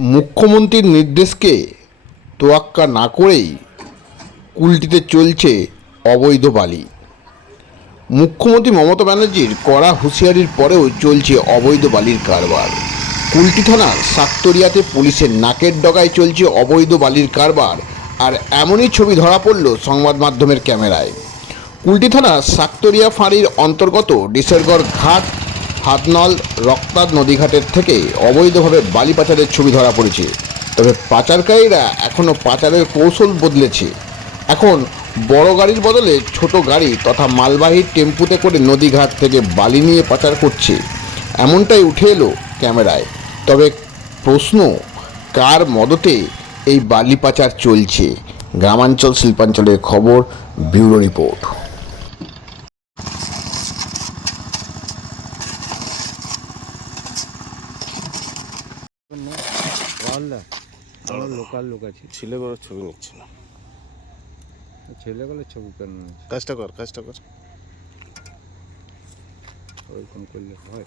মুখ্যমন্ত্রীর নির্দেশকে তোয়াক্কা না করেই কুলটিতে চলছে অবৈধ বালি। মুখ্যমন্ত্রী মমতা ব্যানার্জির কড়া হুঁশিয়ারির পরেও চলছে অবৈধ বালির কারবার। কুলটি থানার সাক্তরিয়াতে পুলিশের নাকের ডগায় চলছে অবৈধ বালির কারবার আর এমনই ছবি ধরা পড়ল সংবাদ মাধ্যমের ক্যামেরায়। কুলটি থানার সাক্তরিয়া ফাঁড়ির অন্তর্গত ডিসেরগড় ঘাট হাতনল রক্তাদ নদীঘাটের থেকে অবৈধভাবে বালি পাচারের ছবি ধরা পড়েছে। তবে পাচারকারীরা এখনও পাচারের কৌশল বদলেছে। এখন বড় গাড়ির বদলে ছোট গাড়ি তথা মালবাহী টেম্পুতে করে নদীঘাট থেকে বালি নিয়ে পাচার করছে। এমনটাই উঠে এলো ক্যামেরায়। তবে প্রশ্ন, কার মদতে এই বালি পাচার চলছে? গ্রামাঞ্চল শিল্পাঞ্চলের খবর, ব্যুরো রিপোর্ট। ওয়ালদা আমরা লোকাল লোক আছে। ছেলেগুলোর ছবি নিচ্ছে না। ছেলেগুলোর ছবি কেন? কাজটা কর কাজটা কর। ওরকম করলে হয়।